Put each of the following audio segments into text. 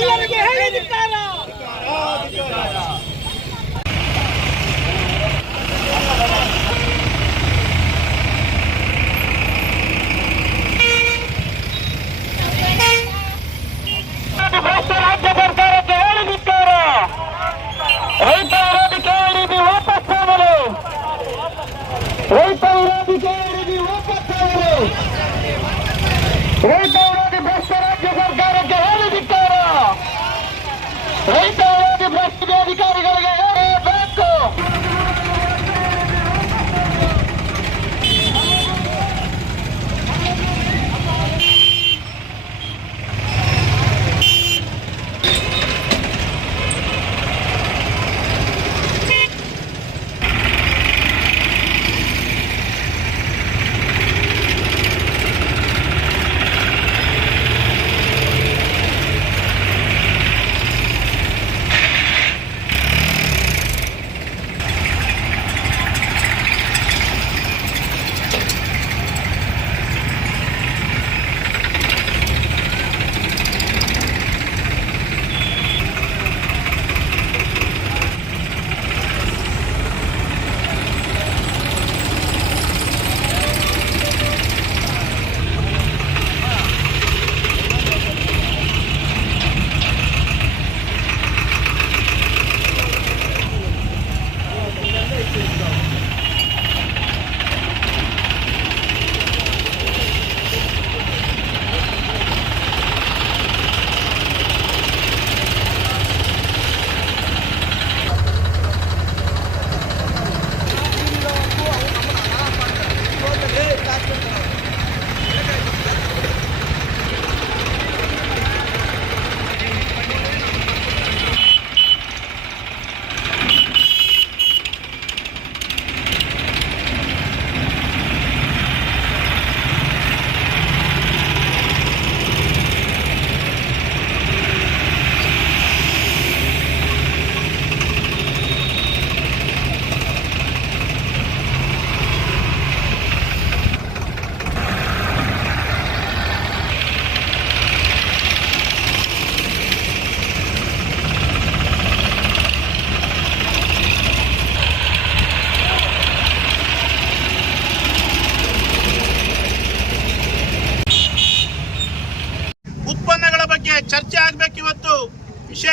ಸರ್ಕಾರಕ್ಕೆ ಹೇಳಿ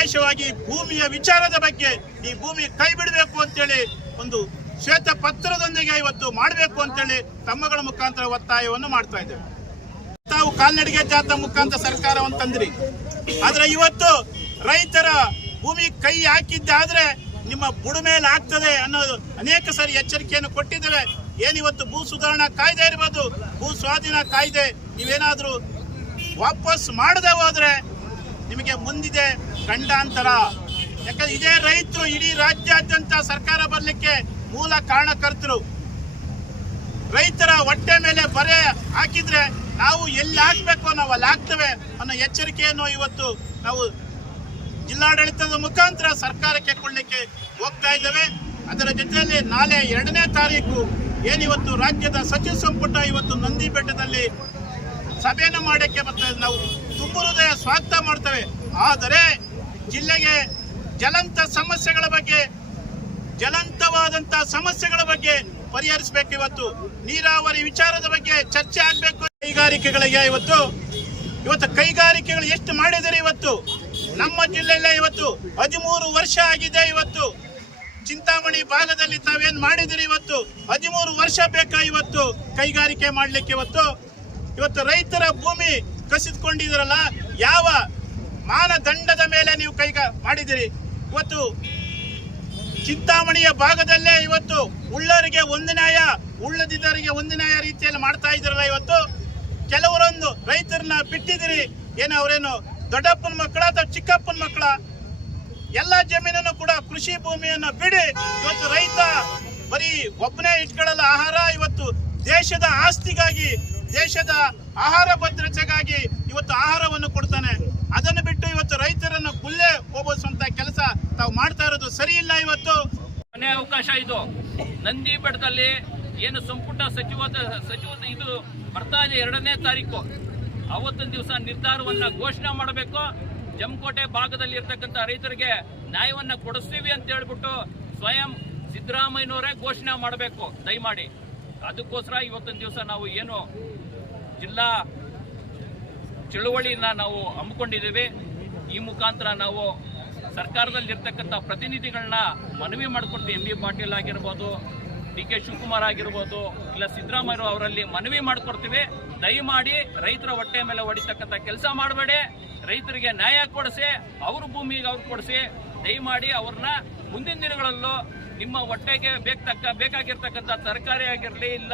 ವಿಶೇಷವಾಗಿ ಭೂಮಿಯ ವಿಚಾರದ ಬಗ್ಗೆ ಈ ಭೂಮಿ ಕೈ ಬಿಡಬೇಕು ಅಂತೇಳಿ ಒಂದು ಶ್ವೇತ ಪತ್ರದೊಂದಿಗೆ ಇವತ್ತು ಮಾಡಬೇಕು ಅಂತೇಳಿ ತಮ್ಮಗಳ ಮುಖಾಂತರ ಒತ್ತಾಯವನ್ನು ಮಾಡ್ತಾ ಇದ್ದೇವೆ. ತಾವು ಕಾಲ್ನಡಿಗೆ ಜಾತ ಮುಖಾಂತರ ಸರ್ಕಾರವನ್ನು ತಂದ್ರಿ. ಆದ್ರೆ ಇವತ್ತು ರೈತರ ಭೂಮಿ ಕೈ ಹಾಕಿದ್ದಾದ್ರೆ ನಿಮ್ಮ ಬುಡ ಮೇಲೆ ಆಗ್ತದೆ ಅನ್ನೋದು ಅನೇಕ ಸಾರಿ ಎಚ್ಚರಿಕೆಯನ್ನು ಕೊಟ್ಟಿದ್ದೇವೆ. ಏನಿವತ್ತು ಭೂ ಸುಧಾರಣಾ ಕಾಯ್ದೆ ಇರ್ಬೋದು? ಭೂ ಸ್ವಾಧೀನ ಕಾಯ್ದೆ, ನೀವೇನಾದ್ರೂ ವಾಪಸ್ ಮಾಡದೆ ಹೋದ್ರೆ ನಿಮಗೆ ಮುಂದಿದೆ ಗಂಡಾಂತರ. ಯಾಕಂದ್ರೆ ಇದೇ ರೈತರು ಇಡೀ ರಾಜ್ಯಾದ್ಯಂತ ಸರ್ಕಾರ ಬರಲಿಕ್ಕೆ ಮೂಲ ಕಾರಣಕರ್ತರು. ರೈತರ ಹೊಟ್ಟೆ ಮೇಲೆ ಬರೆ ಹಾಕಿದ್ರೆ ನಾವು ಎಲ್ಲಿ ಹಾಕ್ಬೇಕು ನಾವು ಅಲ್ಲಿ ಹಾಕ್ತೇವೆ ಅನ್ನೋ ಎಚ್ಚರಿಕೆಯನ್ನು ಇವತ್ತು ನಾವು ಜಿಲ್ಲಾಡಳಿತದ ಮುಖಾಂತರ ಸರ್ಕಾರಕ್ಕೆ ಕೊಡ್ಲಿಕ್ಕೆ ಹೋಗ್ತಾ ಇದ್ದೇವೆ. ಅದರ ಜೊತೆಯಲ್ಲಿ ನಾಳೆ ಎರಡನೇ ತಾರೀಕು ಏನಿವತ್ತು ರಾಜ್ಯದ ಸಚಿವ ಸಂಪುಟ ಇವತ್ತು ನಂದಿ ಬೆಟ್ಟದಲ್ಲಿ ಸಭೆಯನ್ನು ಮಾಡೋಕ್ಕೆ ಮತ್ತೆ ನಾವು ತುಂಬು ಸ್ವಾಗತ ಮಾಡ್ತವೆ. ಆದರೆ ಜಿಲ್ಲೆಗೆ ಜಲಂತ ಸಮಸ್ಯೆಗಳ ಬಗ್ಗೆ ಜಲಂತವಾದಂತ ಸಮಸ್ಯೆಗಳ ಬಗ್ಗೆ ಪರಿಹರಿಸಬೇಕು ಇವತ್ತು. ನೀರಾವರಿ ವಿಚಾರದ ಬಗ್ಗೆ ಚರ್ಚೆ ಆಗಬೇಕು. ಕೈಗಾರಿಕೆಗಳಿಗೆ ಇವತ್ತು ಇವತ್ತು ಕೈಗಾರಿಕೆಗಳು ಎಷ್ಟು ಮಾಡಿದರೆ ಇವತ್ತು? ನಮ್ಮ ಜಿಲ್ಲೆಯಲ್ಲೇ ಇವತ್ತು ಹದಿಮೂರು ವರ್ಷ ಆಗಿದೆ ಇವತ್ತು. ಚಿಂತಾಮಣಿ ಭಾಗದಲ್ಲಿ ತಾವೇನ್ ಮಾಡಿದಿರಿ ಇವತ್ತು? ಹದಿಮೂರು ವರ್ಷ ಬೇಕಾ ಇವತ್ತು ಕೈಗಾರಿಕೆ ಮಾಡಲಿಕ್ಕೆ ಇವತ್ತು? ಇವತ್ತು ರೈತರ ಭೂಮಿ ಕಸಿದುಕೊಂಡಿದಿರಲ್ಲ ಯಾವ ಮಾನದಂಡದ ಮೇಲೆ ನೀವು ಕೈಗ ಮಾಡಿದಿರಿ ಇವತ್ತು ಚಿಂತಾಮಣಿಯ ಭಾಗದಲ್ಲೇ ಇವತ್ತು ಉಳ್ಳರಿಗೆ ಒಂದು ನ್ಯಾಯ, ಉಳ್ಳದಿದ್ದವರಿಗೆ ಒಂದು ನ್ಯಾಯ ರೀತಿಯಲ್ಲಿ ಮಾಡ್ತಾ ಇದ್ರಲ್ಲ ಇವತ್ತು? ಕೆಲವರೊಂದು ರೈತರನ್ನ ಬಿಟ್ಟಿದಿರಿ ಏನೋ ಅವರೇನು ದೊಡ್ಡಪ್ಪನ ಮಕ್ಕಳ ಅಥವಾ ಚಿಕ್ಕಪ್ಪನ ಮಕ್ಕಳ? ಎಲ್ಲ ಜಮೀನನ್ನು ಕೂಡ ಕೃಷಿ ಭೂಮಿಯನ್ನು ಬಿಡಿ. ಇವತ್ತು ರೈತ ಬರೀ ಒಬ್ಬನೇ ಇಟ್ಕೊಳ್ಳಲ್ಲ, ಆಹಾರ, ಇವತ್ತು ದೇಶದ ಆಸ್ತಿಗಾಗಿ, ದೇಶದ ಆಹಾರ ಭದ್ರತೆಗಾಗಿ ಇವತ್ತು ಆಹಾರವನ್ನು ಕೊಡ್ತಾನೆ. ಅದನ್ನು ಬಿಟ್ಟು ಇವತ್ತು ರೈತರನ್ನು ಗುಲ್ಲೆ ಹೋಗಿಸುವಂತ ಕೆಲಸ ತಾವು ಮಾಡ್ತಾ ಇರೋದು ಸರಿ ಇಲ್ಲ ಇವತ್ತು. ಮನೆ ಅವಕಾಶ ಇದು. ನಂದಿ ಬೆಟ್ಟದಲ್ಲಿ ಏನು ಸಂಪುಟ ಸಚಿವದ ಸಚಿವ ಇದು ಬರ್ತಾ ಇದೆ ಎರಡನೇ ತಾರೀಕು. ಅವತ್ತಿನ ದಿವಸ ನಿರ್ಧಾರವನ್ನ ಘೋಷಣೆ ಮಾಡಬೇಕು. ಜಮಕೋಟೆ ಭಾಗದಲ್ಲಿ ಇರ್ತಕ್ಕಂಥ ರೈತರಿಗೆ ನ್ಯಾಯವನ್ನ ಕೊಡಿಸ್ತೀವಿ ಅಂತ ಹೇಳ್ಬಿಟ್ಟು ಸ್ವಯಂ ಸಿದ್ದರಾಮಯ್ಯನವರೇ ಘೋಷಣೆ ಮಾಡಬೇಕು. ದಯಮಾಡಿ. ಅದಕ್ಕೋಸ್ಕರ ಇವತ್ತಿನ ದಿವಸ ನಾವು ಏನು ಜಿಲ್ಲಾ ಚಳುವಳಿಯನ್ನ ನಾವು ಹಮ್ಮಿಕೊಂಡಿದ್ದೇವೆ. ಈ ಮುಖಾಂತರ ನಾವು ಸರ್ಕಾರದಲ್ಲಿರ್ತಕ್ಕಂಥ ಪ್ರತಿನಿಧಿಗಳನ್ನ ಮನವಿ ಮಾಡಿಕೊಂಡು ಎಂ. ಬಿ ಪಾಟೀಲ್ ಆಗಿರ್ಬೋದು, ಡಿ. ಕೆ. ಶಿವಕುಮಾರ್ ಆಗಿರ್ಬೋದು, ಇಲ್ಲ ಸಿದ್ದರಾಮಯ್ಯ ಅವರಲ್ಲಿ ಮನವಿ ಮಾಡಿಕೊಡ್ತೀವಿ. ದಯಮಾಡಿ ರೈತರ ಹೊಟ್ಟೆ ಮೇಲೆ ಹೊಡಿತಕ್ಕಂಥ ಕೆಲಸ ಮಾಡಬೇಡಿ. ರೈತರಿಗೆ ನ್ಯಾಯ ಕೊಡಿಸಿ, ಅವ್ರ ಭೂಮಿಗೆ ಅವ್ರು ಕೊಡಿಸಿ, ದಯಮಾಡಿ ಅವ್ರನ್ನ ಮುಂದಿನ ದಿನಗಳಲ್ಲೂ ನಿಮ್ಮ ಹೊಟ್ಟೆಗೆ ಬೇಕ್ತಕ್ಕ ಬೇಕಾಗಿರ್ತಕ್ಕಂಥ ತರಕಾರಿ ಆಗಿರಲಿ, ಇಲ್ಲ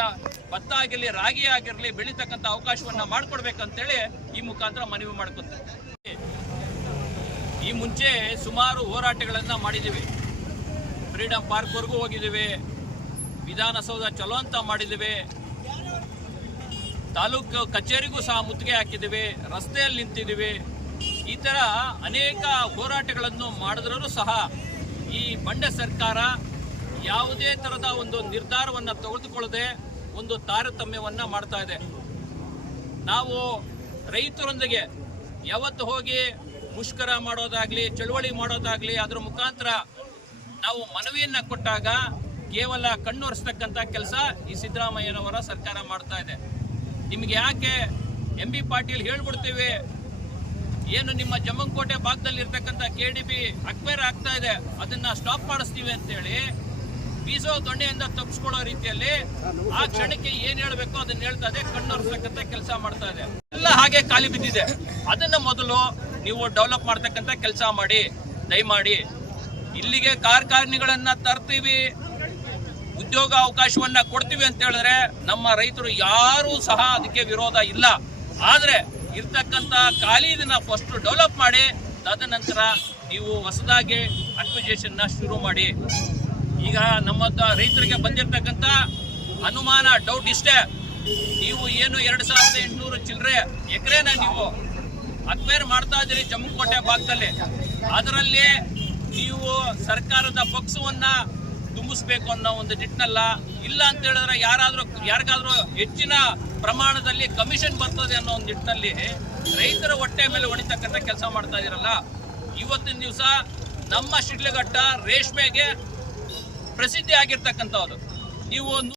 ಭತ್ತ ಆಗಿರಲಿ, ರಾಗಿ ಆಗಿರಲಿ ಬೆಳೀತಕ್ಕಂಥ ಅವಕಾಶವನ್ನ ಮಾಡಿಕೊಡ್ಬೇಕಂತೇಳಿ ಈ ಮುಖಾಂತರ ಮನವಿ ಮಾಡ್ಕೊತಾರೆ ಈ ಮುಂಚೆ ಸುಮಾರು ಹೋರಾಟಗಳನ್ನು ಮಾಡಿದ್ದೀವಿ ಫ್ರೀಡಂ ಪಾರ್ಕ್ವರೆಗೂ ಹೋಗಿದ್ದೀವಿ ವಿಧಾನಸೌಧ ಚಲೋ ಅಂತ ಮಾಡಿದ್ದೀವಿ ತಾಲೂಕು ಕಚೇರಿಗೂ ಸಹ ಮುತ್ತಿಗೆ ಹಾಕಿದ್ದೀವಿ ರಸ್ತೆಯಲ್ಲಿ ನಿಂತಿದ್ದೀವಿ ಈ ಥರ ಅನೇಕ ಹೋರಾಟಗಳನ್ನು ಮಾಡಿದ್ರೂ ಸಹ ಈ ಬಂಡೆ ಸರ್ಕಾರ ಯಾವುದೇ ತರದ ಒಂದು ನಿರ್ಧಾರವನ್ನು ತೆಗೆದುಕೊಳ್ಳದೆ ಒಂದು ತಾರತಮ್ಯವನ್ನು ಮಾಡ್ತಾ ಇದೆ. ನಾವು ರೈತರೊಂದಿಗೆ ಯಾವತ್ತು ಹೋಗಿ ಮುಷ್ಕರ ಮಾಡೋದಾಗ್ಲಿ, ಚಳುವಳಿ ಮಾಡೋದಾಗ್ಲಿ ಅದರ ಮುಖಾಂತರ ನಾವು ಮನವಿಯನ್ನ ಕೊಟ್ಟಾಗ ಕೇವಲ ಕಣ್ಣೊರೆಸ್ತಕ್ಕಂಥ ಕೆಲಸ ಈ ಸಿದ್ದರಾಮಯ್ಯನವರ ಸರ್ಕಾರ ಮಾಡ್ತಾ ಇದೆ. ನಿಮಗೆ ಯಾಕೆ ಎಂ ಬಿ ಪಾಟೀಲ್ ಹೇಳ್ಬಿಡ್ತೀವಿ? ಏನು ನಿಮ್ಮ ಜಮ್ಮಂಕೋಟೆ ಭಾಗದಲ್ಲಿ ಇರ್ತಕ್ಕಂಥ ಕೆ ಡಿ ಬಿ ಅಕ್ವೇರ್ ಆಗ್ತಾ ಇದೆ, ಅದನ್ನ ಸ್ಟಾಪ್ ಮಾಡಿಸ್ತೀವಿ ಅಂತೇಳಿ ಬೀಸೋ ದೊಣ್ಣೆಯಿಂದ ತಪ್ಪಿಸ್ಕೊಳ್ಳೋ ರೀತಿಯಲ್ಲಿ ಆ ಕ್ಷಣಕ್ಕೆ ಏನ್ ಹೇಳ್ಬೇಕು ಅದನ್ನ ಹೇಳ್ತಾ ಇದೆ. ಕಣ್ಣೊರೆಸ್ತಕ್ಕಂಥ ಕೆಲಸ ಮಾಡ್ತಾ ಇದೆ. ಎಲ್ಲ ಹಾಗೆ ಖಾಲಿ ಬಿದ್ದಿದೆ. ಅದನ್ನ ಮೊದಲು ನೀವು ಡೆವಲಪ್ ಮಾಡ್ತಕ್ಕಂತ ಕೆಲಸ ಮಾಡಿ, ದಯಮಾಡಿ ಇಲ್ಲಿಗೆ ಕಾರ್ಖಾನೆಗಳನ್ನ ತರ್ತೀವಿ, ಉದ್ಯೋಗ ಅವಕಾಶವನ್ನ ಕೊಡ್ತೀವಿ ಅಂತ ಹೇಳಿದ್ರೆ ನಮ್ಮ ರೈತರು ಯಾರೂ ಸಹ ಅದಕ್ಕೆ ವಿರೋಧ ಇಲ್ಲ. ಆದ್ರೆ ಇರ್ತಕ್ಕಂತ ಖಾಲಿ ಇದನ್ನ ಫಸ್ಟ್ ಡೆವಲಪ್ ಮಾಡಿ, ತದನಂತರ ನೀವು ಹೊಸದಾಗಿ ಅಕ್ವಿಜೇಷನ್ನ ಶುರು ಮಾಡಿ. ಈಗ ನಮ್ಮ ರೈತರಿಗೆ ಬಂದಿರತಕ್ಕಂಥ ಅನುಮಾನ ಡೌಟ್ ಇಷ್ಟೇ. ನೀವು ಏನು ಎರಡು ಸಾವಿರದ ಎಂಟುನೂರು ಚಿಲ್ಲರೆ ಎಕರೆನ ನೀವು ಅಕ್ವೈರ್ ಮಾಡ್ತಾ ಇದ್ದೀರಿ ಜಮ್ಮುಕೋಟೆ ಭಾಗದಲ್ಲಿ. ಅದರಲ್ಲಿ ನೀವು ಸರ್ಕಾರದ ಪಕ್ಷವನ್ನ ತುಂಬಿಸ್ಬೇಕು ಅನ್ನೋ ಒಂದು ನಿಟ್ಟಿನಲ್ಲ. ಇಲ್ಲ ಅಂತ ಹೇಳಿದ್ರೆ ಯಾರಾದರೂ ಯಾರಿಗಾದ್ರೂ ಹೆಚ್ಚಿನ ಪ್ರಮಾಣದಲ್ಲಿ ಕಮಿಷನ್ ಬರ್ತದೆ ಅನ್ನೋ ಒಂದು ನಿಟ್ಟಿನಲ್ಲಿ ರೈತರ ಹೊಟ್ಟೆ ಮೇಲೆ ಹೊಡಿತಕ್ಕಂಥ ಕೆಲಸ ಮಾಡ್ತಾ ಇದೀರಲ್ಲ ಇವತ್ತಿನ ದಿವಸ ನಮ್ಮ ಶಿಡ್ಲಘಟ್ಟ ರೇಷ್ಮೆಗೆ ಪ್ರಸಿದ್ಧಿ ಆಗಿರ್ತಕ್ಕಂಥವ್ರು ನೀವು